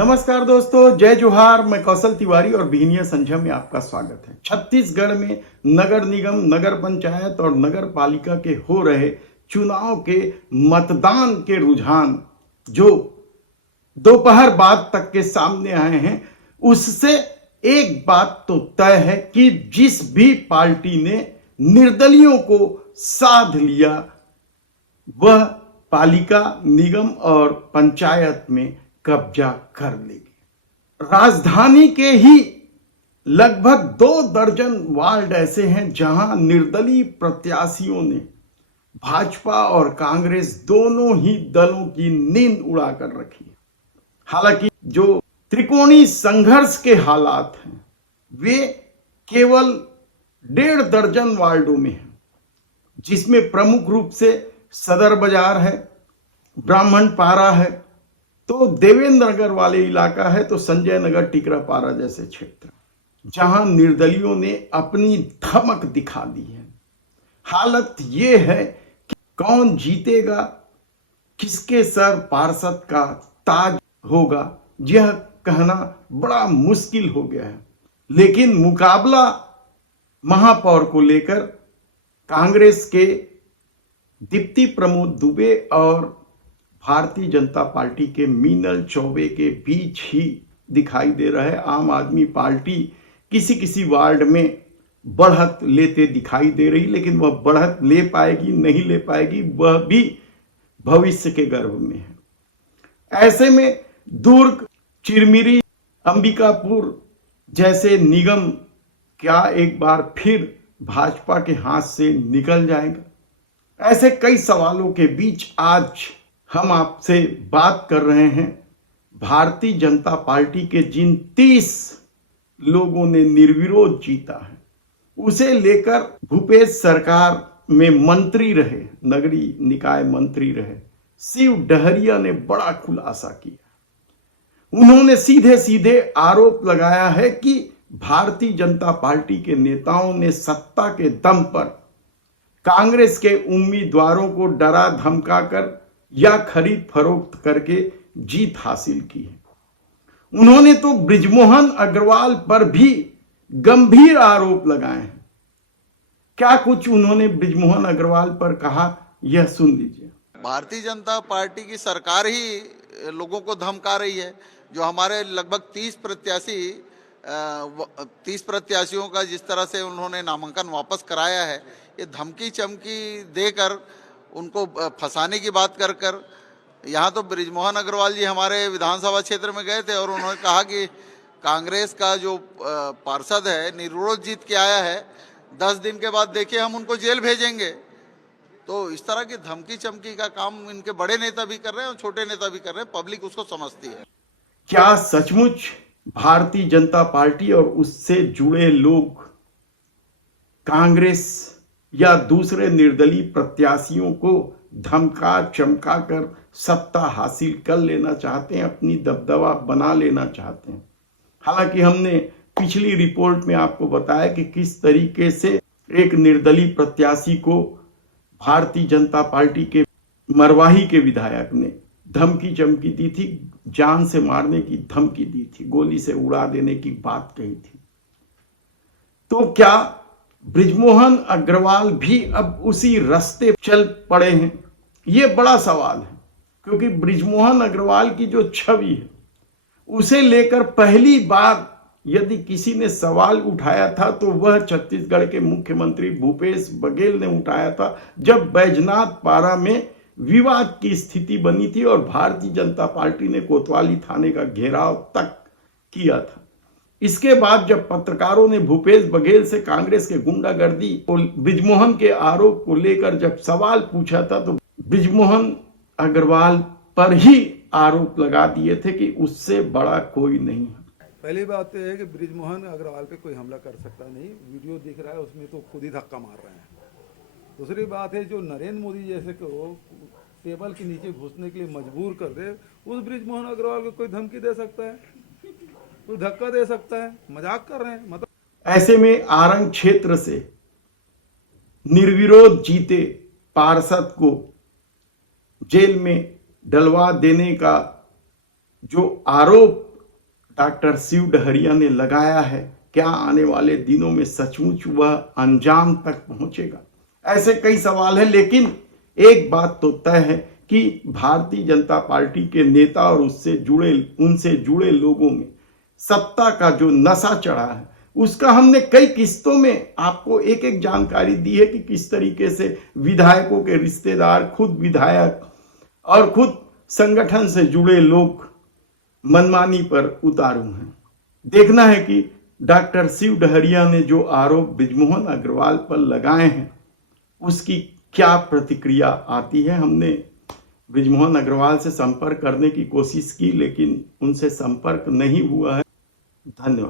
नमस्कार दोस्तों, जय जोहार। मैं कौशल तिवारी और बिहनिया संझा में आपका स्वागत है। छत्तीसगढ़ में नगर निगम, नगर पंचायत और नगर पालिका के हो रहे चुनाव के मतदान के रुझान जो दोपहर बाद तक के सामने आए हैं, उससे एक बात तो तय है कि जिस भी पार्टी ने निर्दलियों को साध लिया वह पालिका, निगम और पंचायत में कब्जा कर लेगी। राजधानी के ही लगभग 2 दर्जन वार्ड ऐसे हैं जहां निर्दलीय प्रत्याशियों ने भाजपा और कांग्रेस दोनों ही दलों की नींद उड़ा कर रखी है। हालांकि जो त्रिकोणीय संघर्ष के हालात हैं वे केवल 1.5 दर्जन वार्डों में हैं, जिसमें प्रमुख रूप से सदर बाजार है, ब्राह्मण पारा है, तो देवेंद्र नगर वाले इलाका है, तो संजय नगर, टिकरा पारा जैसे क्षेत्र जहां निर्दलियों ने अपनी धमक दिखा दी है। हालत यह है कि कौन जीतेगा, किसके सर पार्षद का ताज होगा, यह कहना बड़ा मुश्किल हो गया है। लेकिन मुकाबला महापौर को लेकर कांग्रेस के दीप्ति प्रमोद दुबे और भारतीय जनता पार्टी के मीनल चौबे के बीच ही दिखाई दे रहा है। आम आदमी पार्टी किसी किसी वार्ड में बढ़त लेते दिखाई दे रही, लेकिन वह बढ़त ले पाएगी नहीं ले पाएगी वह भी भविष्य के गर्भ में है। ऐसे में दुर्ग, चिरमिरी, अंबिकापुर जैसे निगम क्या एक बार फिर भाजपा के हाथ से निकल जाएगा? ऐसे कई सवालों के बीच आज हम आपसे बात कर रहे हैं भारतीय जनता पार्टी के जिन 30 लोगों ने निर्विरोध जीता है उसे लेकर भूपेश सरकार में मंत्री रहे, नगरीय निकाय मंत्री रहे शिव डहरिया ने बड़ा खुलासा किया। उन्होंने सीधे सीधे आरोप लगाया है कि भारतीय जनता पार्टी के नेताओं ने सत्ता के दम पर कांग्रेस के उम्मीदवारों को डरा धमकाकर या खरीद फरोख्त करके जीत हासिल की है। उन्होंने तो बृजमोहन अग्रवाल पर भी गंभीर आरोप लगाए हैं। क्या कुछ उन्होंने बृजमोहन अग्रवाल पर कहा, यह सुन लीजिए। भारतीय जनता पार्टी की सरकार ही लोगों को धमका रही है। जो हमारे लगभग 30 प्रत्याशियों का जिस तरह से उन्होंने नामांकन वापस कराया है, ये धमकी चमकी देकर उनको फंसाने की बात कर कर यहाँ तो बृजमोहन अग्रवाल जी हमारे विधानसभा क्षेत्र में गए थे और उन्होंने कहा कि कांग्रेस का जो पार्षद है निर्विरोध जीत के आया है, 10 दिन के बाद देखिए हम उनको जेल भेजेंगे। तो इस तरह की धमकी चमकी का काम इनके बड़े नेता भी कर रहे हैं और छोटे नेता भी कर रहे हैं, पब्लिक उसको समझती है। क्या सचमुच भारतीय जनता पार्टी और उससे जुड़े लोग कांग्रेस या दूसरे निर्दलीय प्रत्याशियों को धमका चमका कर सत्ता हासिल कर लेना चाहते हैं, अपनी दबदबा बना लेना चाहते हैं? हालांकि हमने पिछली रिपोर्ट में आपको बताया कि किस तरीके से एक निर्दलीय प्रत्याशी को भारतीय जनता पार्टी के मरवाही के विधायक ने धमकी चमकी दी थी, जान से मारने की धमकी दी थी, गोली से उड़ा देने की बात कही थी। तो क्या बृजमोहन अग्रवाल भी अब उसी रास्ते चल पड़े हैं? यह बड़ा सवाल है, क्योंकि बृजमोहन अग्रवाल की जो छवि है उसे लेकर पहली बार यदि किसी ने सवाल उठाया था तो वह छत्तीसगढ़ के मुख्यमंत्री भूपेश बघेल ने उठाया था, जब बैजनाथ पारा में विवाद की स्थिति बनी थी और भारतीय जनता पार्टी ने कोतवाली थाने का घेराव तक किया था। इसके बाद जब पत्रकारों ने भूपेश बघेल से कांग्रेस के गुंडागर्दी और बृजमोहन के आरोप को लेकर जब सवाल पूछा था तो बृजमोहन अग्रवाल पर ही आरोप लगा दिए थे कि उससे बड़ा कोई नहीं है। पहली बात तो है कि बृजमोहन अग्रवाल पे कोई हमला कर सकता नहीं, वीडियो दिख रहा है उसमें तो खुद ही धक्का मार रहे हैं। दूसरी बात है जो नरेंद्र मोदी जैसे को टेबल के नीचे घुसने के लिए मजबूर कर दे, उस बृजमोहन अग्रवाल को कोई धमकी दे सकता है, कोई धक्का दे सकता है? मजाक कर रहे हैं मतलब। ऐसे में आरंग क्षेत्र से निर्विरोध जीते पार्षद को जेल में डलवा देने का जो आरोप डॉक्टर शिव डहरिया ने लगाया है, क्या आने वाले दिनों में सचमुच वह अंजाम तक पहुंचेगा? ऐसे कई सवाल हैं, लेकिन एक बात तो तय है कि भारतीय जनता पार्टी के नेता और उनसे जुड़े लोगों में सत्ता का जो नशा चढ़ा है, उसका हमने कई किस्तों में आपको एक एक जानकारी दी है कि किस तरीके से विधायकों के रिश्तेदार, खुद विधायक और खुद संगठन से जुड़े लोग मनमानी पर उतारू हैं। देखना है कि डॉक्टर शिव डहरिया ने जो आरोप बृजमोहन अग्रवाल पर लगाए हैं, उसकी क्या प्रतिक्रिया आती है। हमने बृजमोहन अग्रवाल से संपर्क करने की कोशिश की, लेकिन उनसे संपर्क नहीं हुआ है। धन्यवाद।